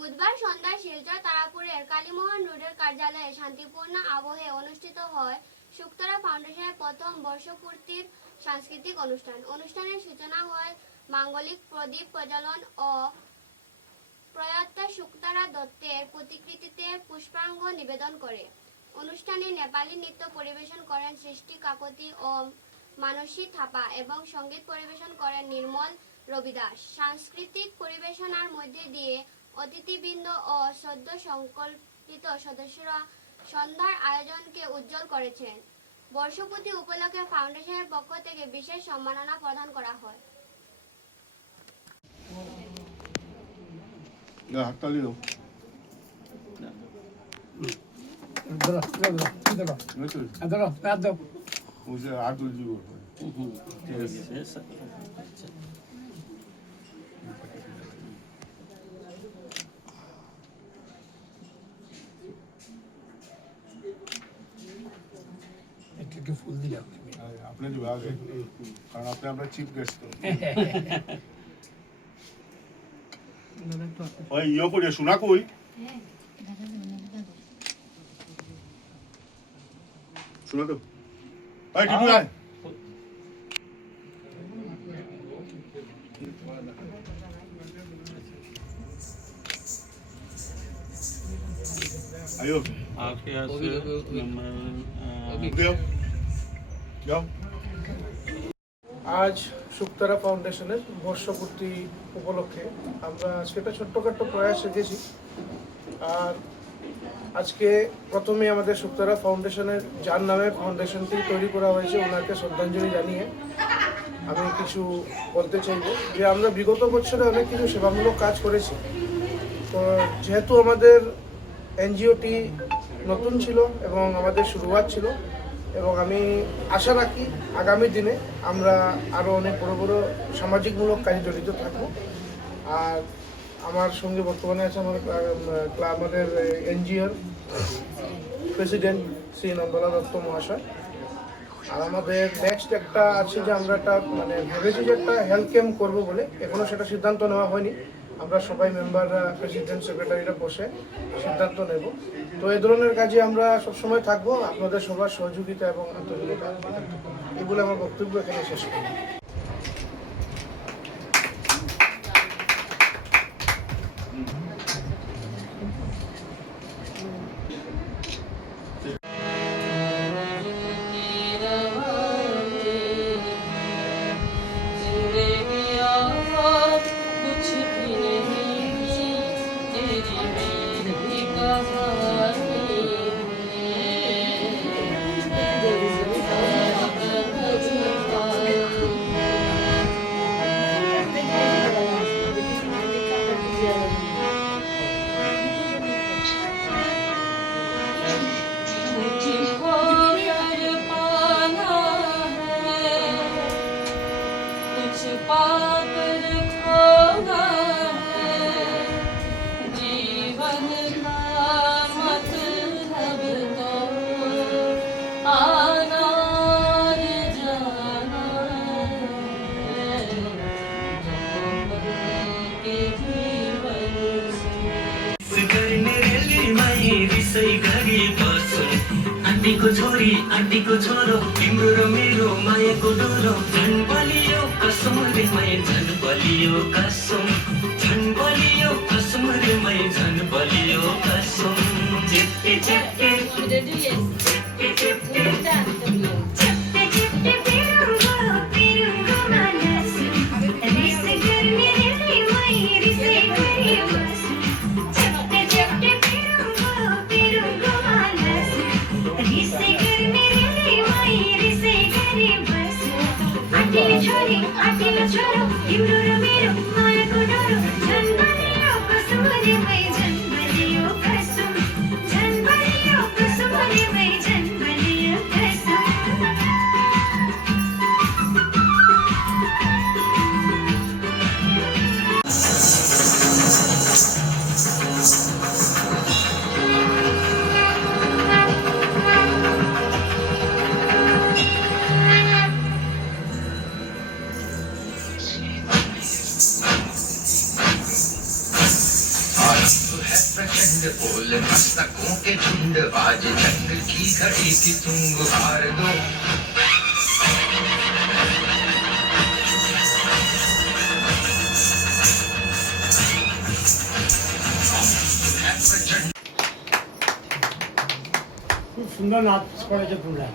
বুধবার সন্ধ্যায় শিলচর তারাপুরের কালীমোহন রোডের কার্যালয়ে শান্তিপূর্ণ আবহে অনুষ্ঠিত হয় শুকতারা ফাউন্ডেশনের প্রথম বর্ষপূর্তির সাংস্কৃতিক অনুষ্ঠান। অনুষ্ঠানের সূচনা হয় মাঙ্গলিক প্রদীপ প্রজ্বলন ও প্রয়াত শুকতারা দত্তের প্রতিকৃতিতে পুষ্পার্ঘ্য নিবেদন করে। অনুষ্ঠানে নেপালি নৃত্য পরিবেশন করেন সৃষ্টি কাকতি ও মানসী থাপা এবং সঙ্গীত পরিবেশন করেন নির্মল রবিদাস। সাংস্কৃতিক পরিবেশনার মধ্যে দিয়ে অতিথিবৃন্দ ও সদ্য সংকল্পিত সদস্যরা সন্ধ্যার আয়োজনকে উজ্জ্বল করেছেন। বর্ষপূর্তি উপলক্ষে ফাউন্ডেশনের পক্ষ থেকে বিশেষ সম্মাননা প্রদান করা হয়। ফুল দিলাম আপনি जो आगे कारण আপনি আমরা চিফ গেস্ট তো ওই ইয়ো করে শোনা কই শোনা তো এই টিটু আয় আয়ো आपके यहाँ से যাও আজ শুকতারা ফাউন্ডেশনের বর্ষপূর্তি উপলক্ষে আমরা আজকে একটা ছোট্টখাট্ট প্রয়াস রেখেছি। আর আজকে প্রথমে আমাদের শুকতারা ফাউন্ডেশনের যার নামে ফাউন্ডেশনটি তৈরি করা হয়েছে ওনাকে শ্রদ্ধাঞ্জলি জানিয়ে আমি কিছু বলতে চাইব যে আমরা বিগত বছরে অনেক কিছু সেবামূলক কাজ করেছি। তো যেহেতু আমাদের এনজিওটি নতুন ছিল এবং আমাদের শুরুয়াত ছিল এবং আমি আশা রাখি আগামী দিনে আমরা আরও অনেক বড় বড় সামাজিকমূলক কাজে জড়িত থাকব। আর আমার সঙ্গে বর্তমানে আছে আমাদের এনজিওর প্রেসিডেন্ট শ্রী নন্দলা দত্ত মহাশয়। আর আমাদের নেক্সট একটা আছে যে আমরা একটা ভেবেছি যে একটা হেলথ ক্যাম্প করবো বলে, এখনও সেটা সিদ্ধান্ত নেওয়া হয়নি। আমরা সবাই মেম্বাররা প্রেসিডেন্ট সেক্রেটারিরা বসে সিদ্ধান্ত নেব। তো এই ধরনের কাজে আমরা সবসময় থাকবো, আপনাদের সবার সহযোগিতা এবং আন্তরিকতা এগুলো আমার বক্তব্য এখানে শেষ করি। आंटी को छोरो तिम्रो मेरो मायाको डोरो झन् बलियो कसम रे मै झन् बलियो कसम झन् बलियो कसम रे मै झन् बलियो कसम चिप्पे चिप्पे है प्रचंड बोल मस्तकों के झुंड आज जंग की घड़ी की तुम गुहार दो है प्रचंड খুব সুন্দর নাচ করেছে তোমরা